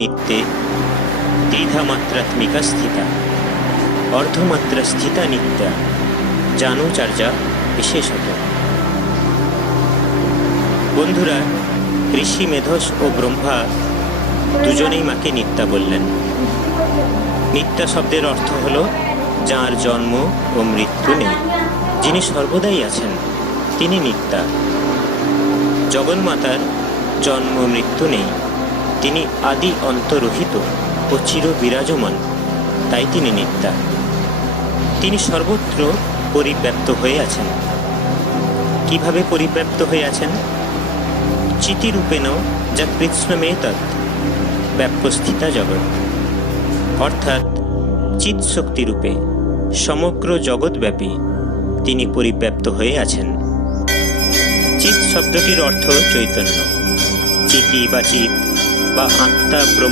নিত্যে ত্রিধা মাত্রাত্মিকা স্থিতা অর্ধমাত্রা স্থিতা নিত্যা জানুচার্যা বিশেষত। বন্ধুরা, ঋষি মেধস ও ব্রহ্মা দুজনেই মাকে নিত্যা বললেন। নিত্যা শব্দের অর্থ হল যাঁর জন্ম ও মৃত্যু নেই, যিনি সর্বদাই আছেন, তিনি নিত্যা। জগন্মাতার জন্ম মৃত্যু নেই, তিনি আদি অন্তরহিত ও চির বিরাজমান, তাই তিনি নিত্যা। তিনি সর্বত্র পরিব্যাপ্ত হয়ে আছেন। কিভাবে পরিব্যাপ্ত হয়ে আছেন? চিতিরূপেণ যা কৃৎস্নমেতৎ ব্যাপ্যস্থিতা জগৎ, অর্থাৎ চিৎ শক্তিরূপে সমগ্র জগৎব্যাপী তিনি পরিব্যাপ্ত হয়ে আছেন। চিৎ শব্দটির অর্থ চৈতন্য। চিতি বা চিৎ বা আত্মা ব্রহ্ম